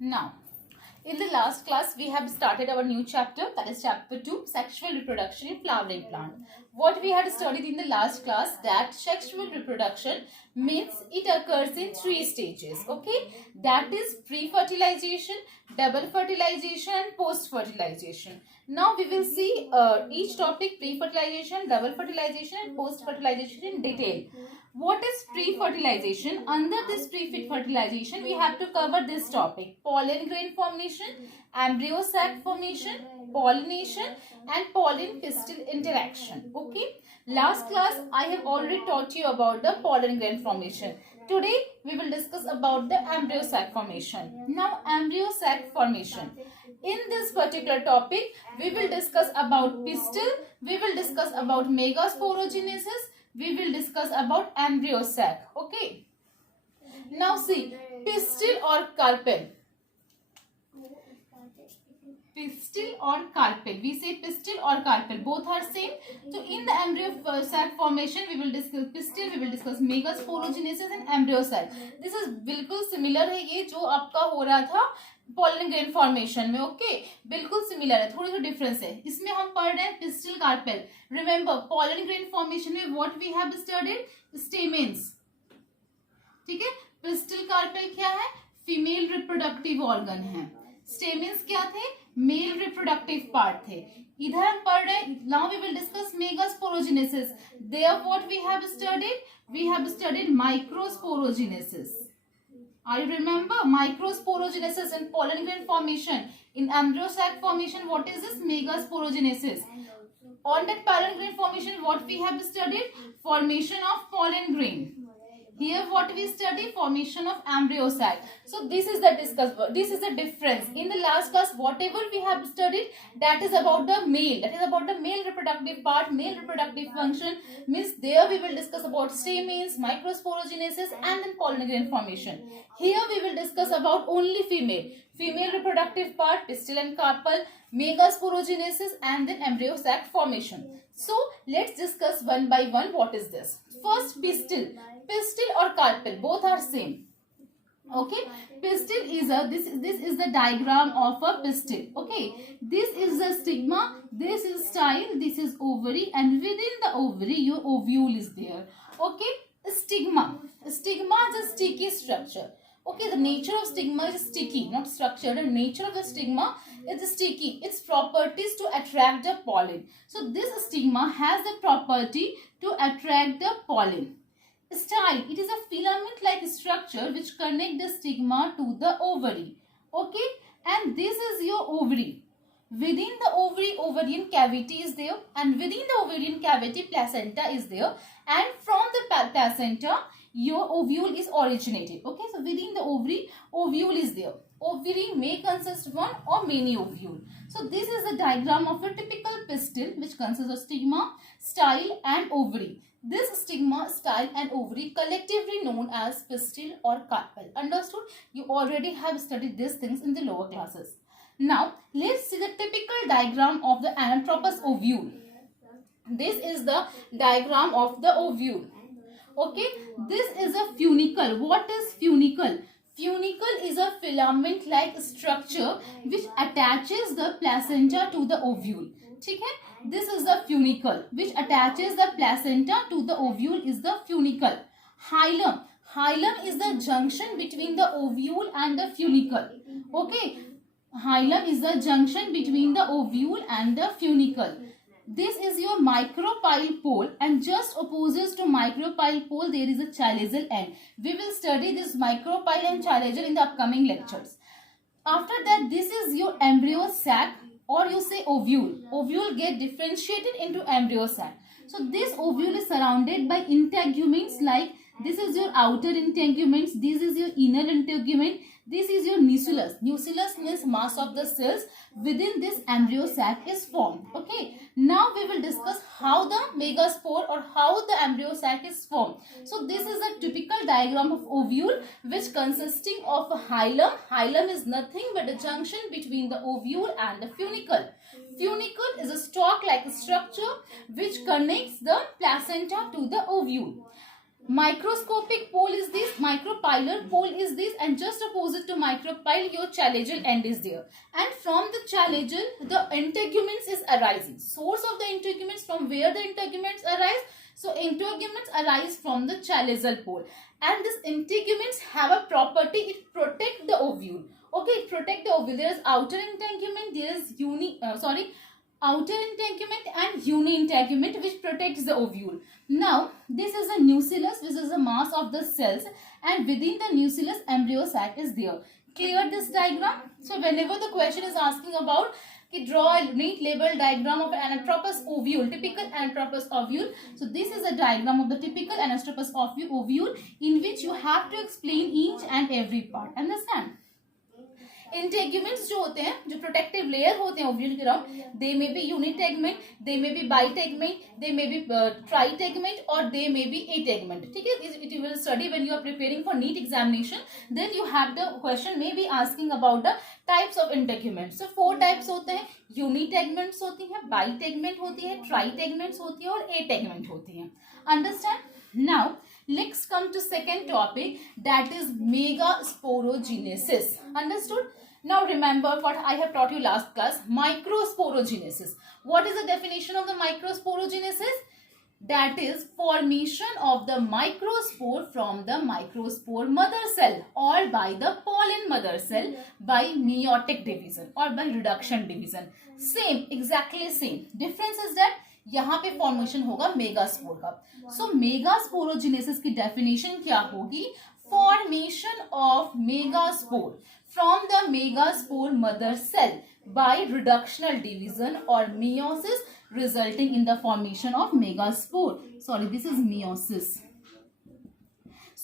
Now, in the last class, we have started our new chapter, that is chapter 2, sexual reproduction in flowering plant. What we had studied in the last class, that sexual reproduction means it occurs in 3 stages, okay? That is pre-fertilization, double fertilization and post-fertilization. Now we will see each topic, pre-fertilization, double fertilization and post-fertilization in detail. What is pre-fertilization? Under this pre-fertilization, we have to cover this topic: pollen grain formation, embryo sac formation, pollination and pollen pistil interaction. Okay. Last class, I have already taught you about the pollen grain formation. Today, we will discuss about the embryo sac formation. Now, embryo sac formation. In this particular topic, we will discuss about pistil, we will discuss about megasporogenesis, we will discuss about embryo sac. Okay. Now see, pistil or carpel. Pistil or carpel. We say pistil or carpel. Both are same. So in the embryo sac formation, we will discuss pistil, we will discuss megasporogenesis and embryo sac. This is बिल्कुल similar है ये जो आपका हो रहा था pollen grain formation में. Okay, बिल्कुल सिमिलर है, थोड़ी सी डिफरेंस है. इसमें हम पढ़ रहे हैं pistil carpel. Remember, pollen grain formation में what we have studied? Stamens. ठीक है. पिस्टिल कार्पेल क्या है? फीमेल रिप्रोडक्टिव ऑर्गन है. स्टेमेंस क्या थे? मेल रिप्रोडक्टिव पार्ट थे. इधर हम पढ़ रहे हैं. Now we will discuss megasporogenesis. There what we have studied? We have studied microsporogenesis. I remember microsporogenesis and pollen grain formation. In embryo sac formation, what is this? Megasporogenesis. On that pollen grain formation, what we have studied? Formation of pollen grain. Here what we study? Formation of embryo sac. So this is the this is the difference. In the last class, whatever we have studied, that is about the male. That is about the male reproductive part, male reproductive function. Means there we will discuss about stamens, microsporogenesis and then pollen grain formation. Here we will discuss about only female. Female reproductive part, pistil and carpel, megasporogenesis and then embryo sac formation. So let's discuss one by one what is this. First, pistil. Pistil or carpel, both are same. Okay, pistil is a this is the diagram of a pistil. Okay, this is the stigma, this is style, this is ovary, and within the ovary your ovule is there. Okay, stigma is a sticky structure. Okay, the nature of stigma is sticky, not structure. The nature of the stigma is sticky. Its properties to attract the pollen. So this stigma has the property to attract the pollen. Style, it is a filament-like structure which connect the stigma to the ovary. Okay, and this is your ovary. Within the ovary, ovarian cavity is there, and within the ovarian cavity, placenta is there, and from the placenta, your ovule is originated. Okay, so within the ovary, ovule is there. Ovary may consist one or many ovule. So this is the diagram of a typical pistil which consists of stigma, style and ovary. This stigma, style and ovary collectively known as pistil or carpel. Understood? You already have studied these things in the lower classes. Now, let's see the typical diagram of the anatropous ovule. This is the diagram of the ovule. Okay, this is a funicle. What is funicle? Funicle is a filament-like structure which attaches the placenta to the ovule. ठीक है? This is the funicle which attaches the placenta to the ovule is the funicle. Hilum. Hilum is the junction between the ovule and the funicle. Okay. Hilum is the junction between the ovule and the funicle. This is your micropyle pole, and just opposite to micropyle pole there is a chalazial end. We will study this micropyle and chalazial in the upcoming lectures. After that, this is your embryo sac, or you say ovule. Ovule get differentiated into embryo sac. So this ovule is surrounded by integuments, like this is your outer integuments, this is your inner integument, this is your nucleus. Nucleus means mass of the cells. Within this embryo sac is formed. Okay. Now we will discuss how the megaspore or how the embryo sac is formed. So this is a typical diagram of ovule which consisting of a hilum. Hilum is nothing but a junction between the ovule and the funicle. Funicle is a stalk-like structure which connects the placenta to the ovule. Microscopic pole is this, micropylar pole is this, and just opposite to micropyle your challegeal end is there. And from the challegeal, the integuments is arising. Source of the integuments, from where the integuments arise? So integuments arise from the challegeal pole. And this integuments have a property, it protect the ovule. Okay, it protect the ovule. There is outer integument, there is outer integument and uni-integument which protects the ovule. Now, this is a nucleus, which is the mass of the cells, and within the nucleus, embryo sac is there. Clear this diagram? So, whenever the question is asking about, draw a neat label diagram of an anatropous ovule, typical anatropous ovule. So, this is a diagram of the typical anatropous ovule in which you have to explain each and every part. Understand? Integuments जो होते हैं, जो protective layer होते हैं ovule के around, they may be unitegmic, they may be bitegmic, they may be tritegmic और they may be ategmic. ठीक है, it will study when you are preparing for NEET examination, then you have the question may be asking about the types of integument. So 4 types होते हैं, यूनिटेगमेंट्स होती है, बाइटेगमेंट होती है, ट्राइटेगमेंट्स होती है और एटेगमेंट होती है. Understand? Now let's come to second topic, that is megasporogenesis. Understood? Now remember what I have taught you last class, microsporogenesis. What is the definition of the microsporogenesis? That is formation of the microspore from the microspore mother cell or by the pollen mother cell by meiotic division or by reduction division. Same, exactly same. Difference is that यहाँ पे formation होगा megaspore का. सो megasporogenesis की definition क्या होगी? Formation of megaspore from the megaspore mother cell by reductional division और meiosis resulting in the formation of megaspore. Sorry, this is meiosis.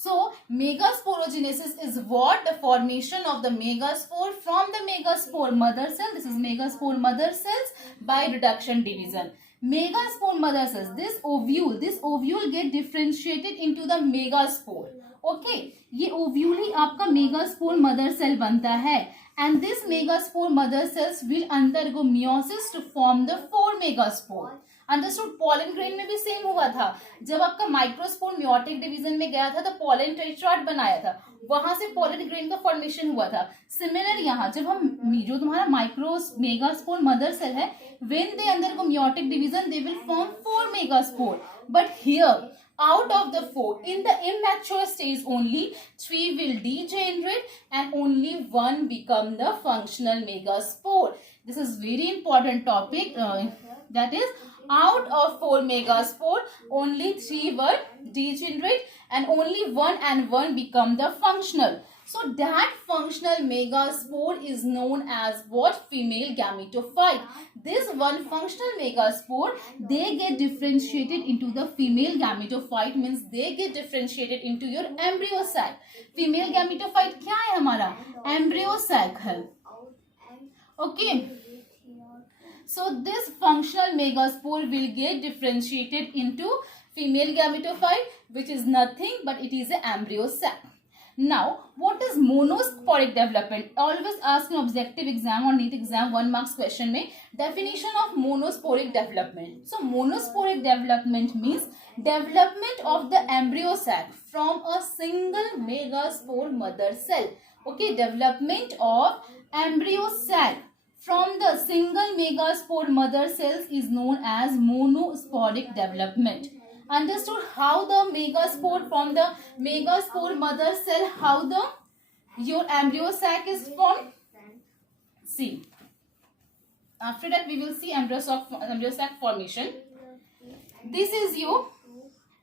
So megasporogenesis is what? The formation of the megaspore from the megaspore mother cell. This is megaspore mother cells by reduction division. Megaspore mother cells, this ovule get differentiated into the megaspore. Okay, ये ovule ही आपका megaspore mother cell बनता है, and this megaspore mother cells will undergo meiosis to form the 4 megaspore. Understood? Pollen grain में भी same हुआ था. जब आपका माइक्रोस्पोर मियोटिक डिवीजन में गया था तो पॉलन टेट्राड बनाया था, वहां से पॉलन ग्रेन का फॉर्मेशन हुआ था. सिमिलर यहाँ जब हम जो तुम्हारा मेगास्पोर मदर सेल है, when they undergo meiotic division they will form 4 megaspore. But here out of the 4, in the immature stage only 3 will degenerate and only 1 become the functional megaspore. This is very important topic. That is, out of 4 megaspore only 3 were degenerate and only 1 become the functional. So that functional megaspore is known as what? Female gametophyte. This one functional megaspore, they get differentiated into the female gametophyte, means they get differentiated into your embryo sac. Female gametophyte क्या है हमारा? Embryo sac है. Okay. So this functional megaspore will get differentiated into female gametophyte, which is nothing but it is an embryo sac. Now, what is monosporic development? Always ask an objective exam or NEET exam 1 marks question में definition of monosporic development. So, monosporic development means development of the embryo sac from a single megaspore mother cell. Okay, development of embryo sac from the single megaspore mother cells is known as monosporic development. Understood? How the megaspore from the megaspore mother cell, how the your embryo sac is formed? See, after that we will see embryo sac formation. This is your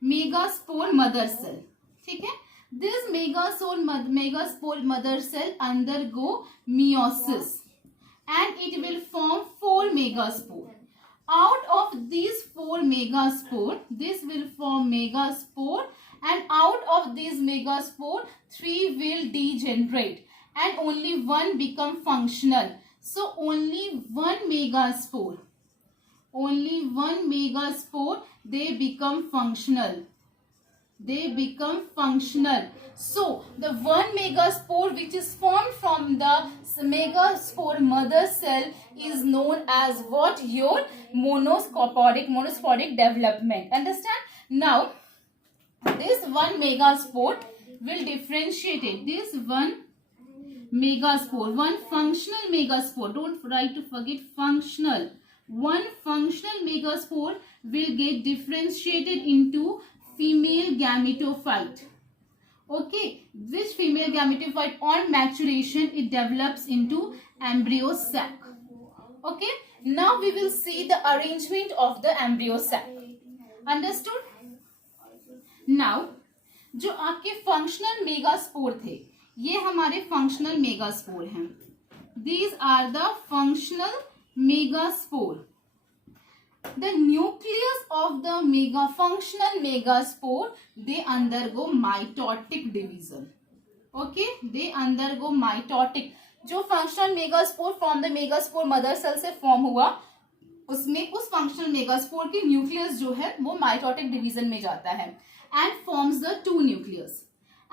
megaspore mother cell. ठीक है? This megaspore mother cell undergo meiosis and it will form 4 megaspore. Out of these 4 megaspore, this will form megaspore, and out of these megaspore 3 will degenerate and only 1 become functional. So only 1 megaspore they become functional. So the 1 megaspore which is formed from the megaspore mother cell is known as what? Your monosporic development. Understand? Now This one megaspore will differentiate it. This one megaspore, one functional megaspore, don't try to forget functional. One functional megaspore will get differentiated into female gametophyte. Okay, which female gametophyte on maturation it develops into embryo sac. Okay, now we will see the arrangement of the embryo sac. Understood? Now, जो आपके functional megaspore थे, ये हमारे functional megaspore हैं. These are the functional megaspore. The nucleus of the functional megaspore, they undergo mitotic division. Okay, they undergo mitotic. जो functional megaspore from the megaspore mother cell से form हुआ, उसमें उस functional megaspore की nucleus जो है वो mitotic division में जाता है and forms the two nucleus,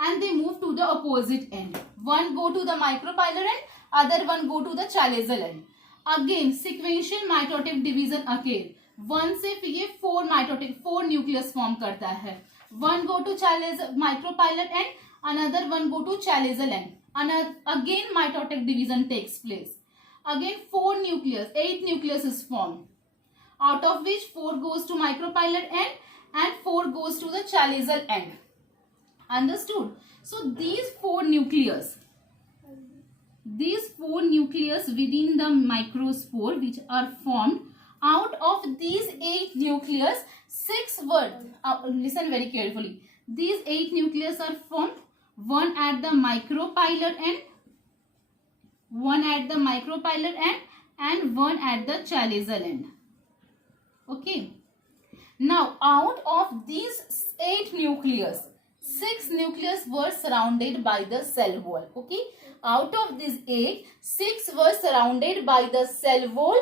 and they move to the opposite end. One go to the micropylar end, other one go to the chalazial end. Again sequential mitotic division occur. One से फिर ये four nucleus form करता है. One go to micropylar end, another one go to chalazial end. Again mitotic division takes place. Again 8 nucleus is formed, out of which 4 goes to micropylar end and 4 goes to the chalazial end. Understood? So these four nucleus within the microspore which are formed, out of these 8 nucleus, 6 were, listen very carefully, these 8 nucleus are formed, one at the micropylar end, and one at the chalazial end. Okay. Now out of these 8 nucleus, 6 nucleus were surrounded by the cell wall. Okay. Out of these 8, 6 were surrounded by the cell wall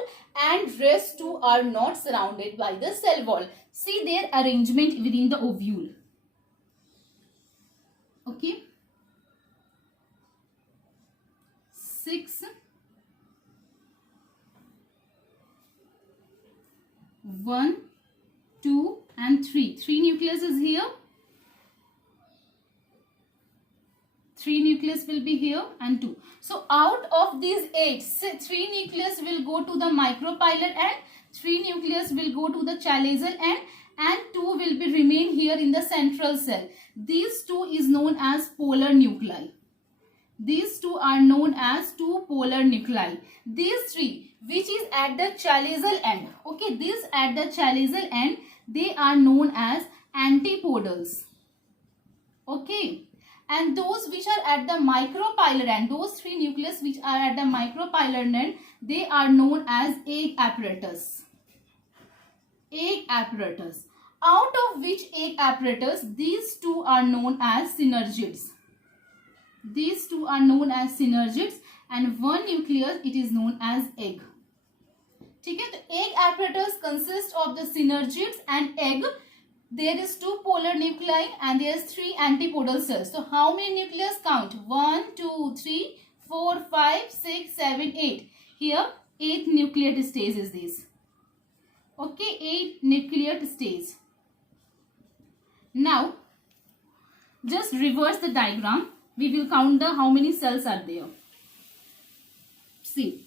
and rest 2 are not surrounded by the cell wall. See their arrangement within the ovule. Okay. 6, 1, 2 and 3. 3 nucleus is here. 3 nucleus will be here and 2. So out of these 8, 3 nucleus will go to the micropylar end, 3 nucleus will go to the chalazial end, and 2 will be remain here in the central cell. These 2 is known as polar nuclei. These 2 are known as 2 polar nuclei. These 3 which is at the chalazial end, okay, this at the chalazial end, they are known as antipodals. Okay. And those which are at the micropylar end, those 3 nucleus which are at the micropylar end, they are known as egg apparatus. Egg apparatus. Out of which egg apparatus, these 2 are known as synergids. These 2 are known as synergids, and one nucleus it is known as egg. ठीक है, तो egg apparatus consists of the synergids and egg. There is 2 polar nuclei and there is 3 antipodal cells. So how many nucleus count? 1, 2, 3, 4, 5, 6, 7, 8. Here 8 nucleate stages is this. Okay, 8 nucleate stages. Now just reverse the diagram. We will count the how many cells are there. See.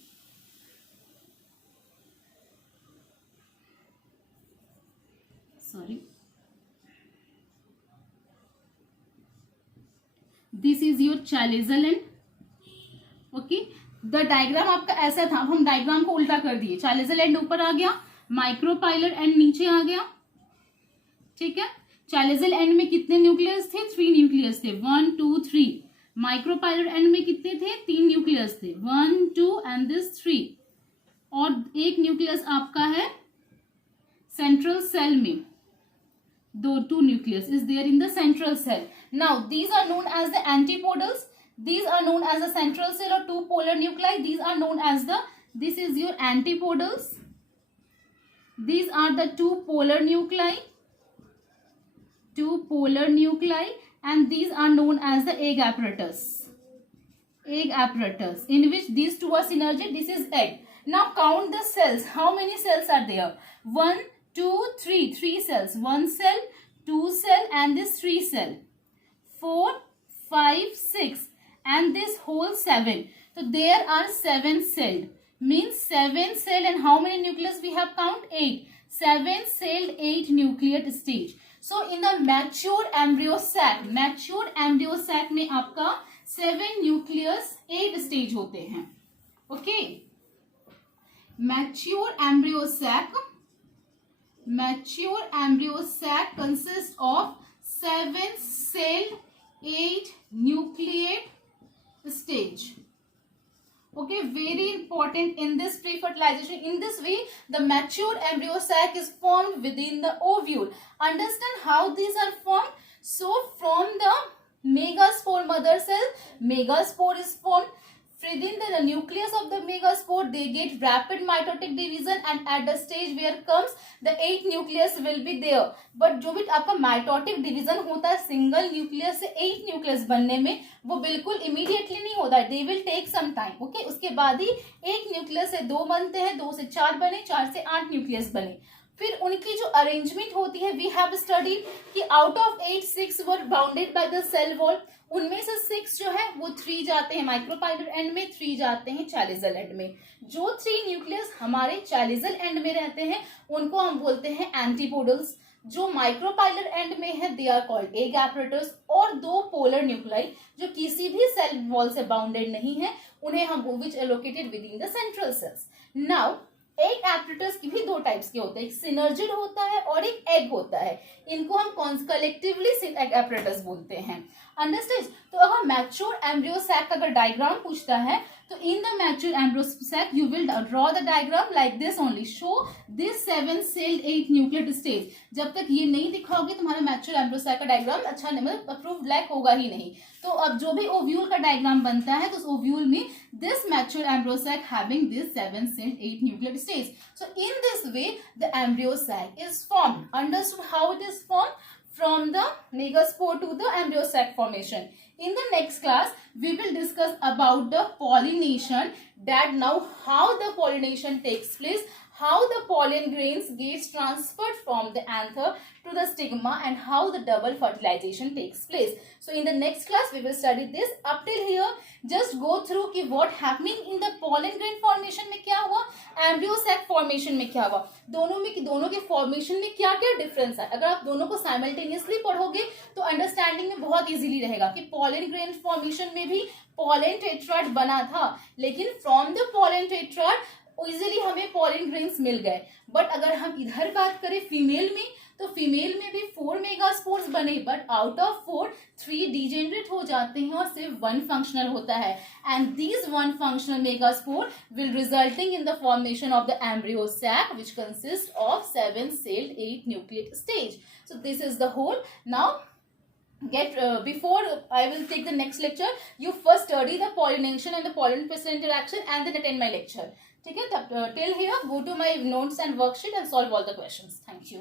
Sorry. This is your chalazial end. Okay. The diagram आपका ऐसा था, हम diagram को उल्टा कर दिए. chalazial end ऊपर आ गया, माइक्रोपाइलर एंड नीचे आ गया. ठीक है. chalazial end में कितने न्यूक्लियस थे? 3 न्यूक्लियस थे. 1, 2, 3. माइक्रोपाइलर एंड में कितने थे? 3 न्यूक्लियस थे. 1, 2 एंड दिस 3. और एक न्यूक्लियस आपका है सेंट्रल सेल में. 2 nucleus is there in the central cell. Now these are known as the antipodals. These are known as the central cell or 2 polar nuclei. These are known as this is your antipodals. These are the 2 polar nuclei. 2 polar nuclei, and these are known as the egg apparatus. Egg apparatus, in which these 2 are synergic. This is egg. Now count the cells. How many cells are there? 1, 2, 3. 3 cells. 1 cell, 2 cell and this 3 cell, 4, 5, 6 and this whole 7. So there are 7 celled, means 7 cell, and how many nucleus we have count? 8. 7 celled 8 nucleate stage. So in the mature embryo sac में आपका 7 nucleus 8 stage होते हैं. Okay. Mature embryo sac consists of 7 celled 8 nucleate stage. Okay, very important in this pre-fertilization. In this way, the mature embryo sac is formed within the ovule. Understand how these are formed? So, from the megaspore mother cell, megaspore is formed. Within the nucleus of the megaspore, they get rapid mitotic division, and at the stage where comes the 8 nucleus will be there. But जो भी आपका mitotic division होता है single nucleus से 8 nucleus बनने में, वो बिल्कुल immediately नहीं होता है. They will take some time. Okay, उसके बाद ही एक nucleus से 2 बनते हैं, 2 से 4 बने, 4 से 8 nucleus बने. फिर उनकी जो अरेंजमेंट होती है, वी हैव स्टडीड कि out of 8 6 were bounded by the cell wall. उनमें से 6 जो है वो 3 जाते हैं माइक्रोपाइलर एंड में, 3 जाते हैं चैलिजल एंड में. जो 3 न्यूक्लियस हमारे चैलिजल एंड में रहते हैं उनको हम बोलते हैं एंटीपोडल्स. जो माइक्रोपाइलर एंड में है they are called egg apparatus. और 2 पोलर न्यूक्लाई जो किसी भी सेल वॉल से बाउंडेड नहीं है उन्हें हम विच are located within the central cells. Now egg apparatus की भी 2 टाइप्स के होते हैं, एक सिनर्जिड होता है और एक एग होता है. इनको हम कलेक्टिवली एग एपरेटस बोलते हैं. अंडरस्टैंड? तो अगर मैच्योर एम्ब्रियो सैक का अगर डायग्राम पूछता है तो in the mature embryo sac you will draw the diagram like this only. Show this 7 celled 8 nucleate stage. जब तक ये नहीं दिखाओगे तुम्हारा मैच्योर एम्ब्रियो सैक का डायग्राम अच्छा नहीं, मतलब अप्रूव ब्लैक होगा ही नहीं. तो अब जो भी ओव्यूल का डायग्राम बनता है तो उस ओव्यूल में this mature embryo sac having this 7 celled 8 nucleate stage. So in this way the embryo sac is formed. Understood how it is formed? From the megaspore to the embryo sac formation. In the next class, we will discuss about the pollination, that now how the pollination takes place, how the pollen grains gets transferred from the anther to the stigma, and how the double fertilization takes place. So in the next class, we will study this. Up till here, just go through कि what happening in the pollen grain formation में क्या हुआ, embryo sac formation में क्या हुआ, दोनों के formation में क्या क्या difference है. अगर आप दोनों को simultaneously पढ़ोगे तो understanding में बहुत easily रहेगा कि pollen grain formation में भी pollen tetrad बना था, लेकिन from the pollen tetrad easily हमें पॉलन ग्रेन्स मिल गए. बट अगर हम इधर बात करें फीमेल में, तो फीमेल में भी 4 मेगास्पोर्स बने, बट आउट ऑफ 4 3 डिजेनरेट हो जाते हैं और सिर्फ 1 फंक्शनल होता है. And this 1 functional megaspore will resulting in the formation of the embryo sac which consist of 7 celled 8 nucleate stage. So this is the whole. Now before I will take the next lecture, you first study the pollination and the pollen pistil interaction and then attend my lecture. ठीक है? till here go to my notes and worksheet and solve all the questions. Thank you.